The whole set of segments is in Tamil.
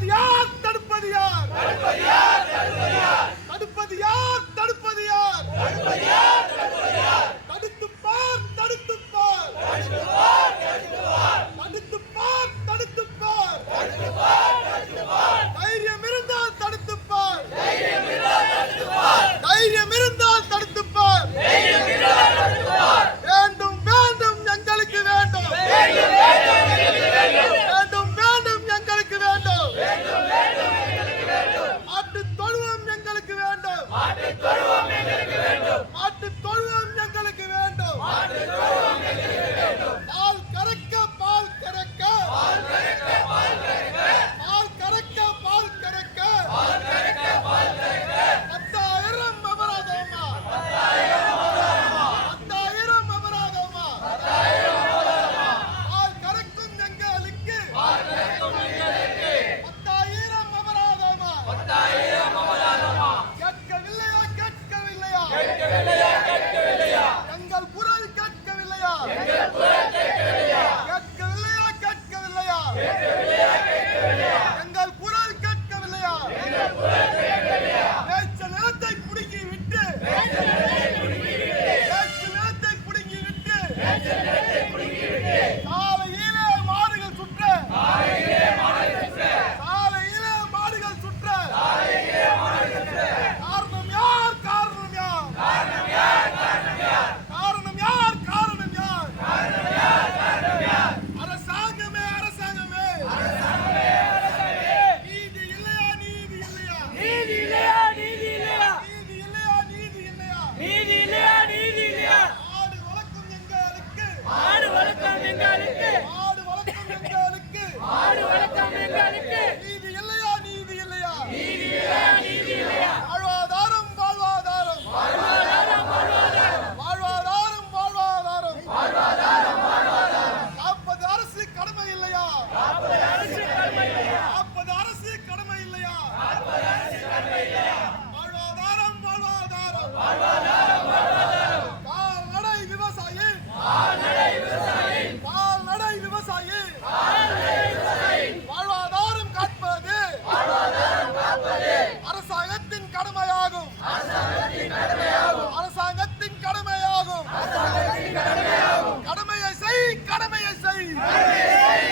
தடுப்பது யார்? தடுப்பது யார்? தடுப்பது யார்? தடுப்பது யார்? தடுப்பது யார்? தடுப்பது யார்? தடுப்பது யார்? தடுத்து பார், தடுத்து பார், தடுத்து பார், தடுத்து பார், தடுத்து பார், தடுத்து பார், தடுத்து பார், தடுத்து பார். தைரியம் இருந்தால் தடுத்து பார், தைரியம் இருந்தால் தடுத்து பார், தைரியம் இருந்தால் தடுத்து பார், தைரியம் இருந்தால் தடுத்து பார். வேண்டும் வேண்டும் எங்களுக்கு வேண்டும், வேண்டும் வேண்டும் எங்களுக்கு வேண்டும், வேண்டும் வேண்டும் எங்களுக்கு வேண்டும், வேண்டும் வேண்டும் எங்களுக்கு வேண்டும். மாட்டுத் தொழுவம் எங்களுக்கு வேண்டும், மாட்டுத் தொழுவம் எங்களுக்கு வேண்டும், மாட்டுத் தொழுவம் எங்களுக்கு வேண்டும், மாட்டுத் தொழுவம் எங்களுக்கு வேண்டும். பால் கறக்க பால் கறக்க, பால் கறக்க பால் கறக்க, பால் கறக்க பால் கறக்க, பால் கறக்க பால் கறக்க. 10,000 அபராதமா, 10,000 அபராதமா, 10,000 அபராதமா, 10,000 அபராதமா. பால் கறக்கும் எங்களுக்கு, பால் கறக்கும் எங்களுக்கு 10,000 அபராதமா, 10,000 அபராதமா. கேட்கவில்லையா? கேட்கவில்லையா? கேட்கவில்லையா? கேட்கவில்லையா? எங்கள் குரல் கேட்கவில்லையா? எங்கள் குரல் கேட்கவில்லையா? கேட்கவில்லையா? கேட்கவில்லையா? கேட்கவில்லையா? கேட்கவில்லையா? எங்கள் குரல் கேட்கவில்லையா? எங்கள் குரல் கேட்கவில்லையா? மேய்ச்சல் நிலத்தை புடுங்கி விட்டு, மேய்ச்சல் நிலத்தை புடுங்கி விட்டு, மேய்ச்சல் நிலத்தை புடுங்கி விட்டு, மேய்ச்சல் நிலத்தை புடுங்கி விட்டு. சாலையிலே மாடுகள் சுற்ற, சாலையிலே மாடுகள் சுற்ற, சாலையிலே மாடுகள் சுற்ற, சாலையிலே மாடுகள் சுற்ற. காரணம் யார்? காரணம் யார்? காரணம் யார்? காரணம் யார்? காரணம் யார்? காரணம் யார்? காரணம் யார்? காரணம் யார்? அரசாங்கமே, அரசாங்கமே, அரசாங்கமே, அரசாங்கமே. நீதி இல்லையா? நீதி இல்லையா? நீதி இல்லையா? நீதி இல்லையா? நீதி இல்லையா? நீதி இல்லையா? நீதி இல்லையா? நீதி இல்லையா? ஆடு வளர்க்கும் எங்களுக்கு, ஆடு வளர்க்கும் எங்களுக்கு, ஆடு வளர்க்கும் எங்களுக்கு, ஆடு வளர்க்கும் எங்களுக்கு. நீதி இல்லையா? நீதி இல்லையா? நீதி இல்லையா? நீதி இல்லையா? வாழ்வாதாரம், வாழ்வாதாரம், வாழ்வாதாரம், வாழ்வாதாரம், வாழ்வாதாரம், வாழ்வாதாரம், வாழ்வாதாரம், வாழ்வாதாரம். காப்பது அரசு கடமை இல்லையா? காப்பது அரசு கடமை இல்லையா? காப்பது அரசு கடமை இல்லையா? காப்பது அரசு கடமை இல்லையா? வாழ்வாதாரம், வாழ்வாதாரம், வாழ்வாதாரம், வாழ்வாதாரம். கால்நடை விவசாயி, கால்நடை விவசாயி, கால்நடை விவசாயி, கால்நடை விவசாயி. வாழ்வாதாரம் காப்பது, வாழ்வாதாரம் காப்பது அரசாங்கத்தின் கடமையாகும், அரசாங்கத்தின் கடமையாகும், அரசாங்கத்தின் கடமையாகும், அரசாங்கத்தின் கடமையாகும். கடமையை செய், கடமையை செய், கடமையை செய்,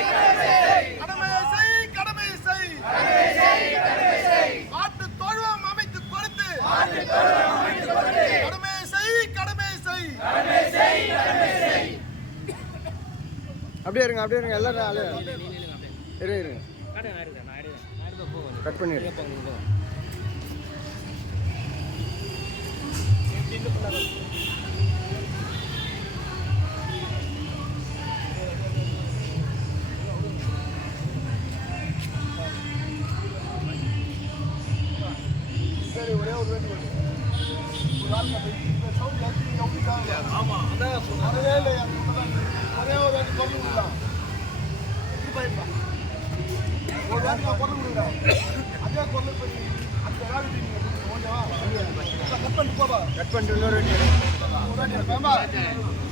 கடமையை செய், கடமையை செய், கடமையை செய், கடமையை செய். மாட்டுத் தொழுவம் அமைத்துக் கொடுத்து, மாட்டுத் தொழுவம் அமைத்துக் கொடுத்து. கடமையை செய், கடமையை செய், கடமையை செய், கடமையை செய். அப்படியே இருங்க, அப்படியே இருங்க, எல்லாரும் ஆளு இருங்க, கட் பண்ணிடு. சரி, ஒரே ஒரு வேண்டி ஒரு சவுண்ட் ஆமா, அதான் வரவே இல்லையா? ஒரே ஒரு வேண்டி பொருள் கொடுக்கலாம், ஒரு வேண்டி பொருள் கொடுக்குறேன். அதே பொருள் போய் அந்த வேலைக்கு நீங்கள் ஓகேவா? கட் பண்ணிட்டு போவா, கட் பண்ணிட்டு இன்னொரு ஒரு வேண்டி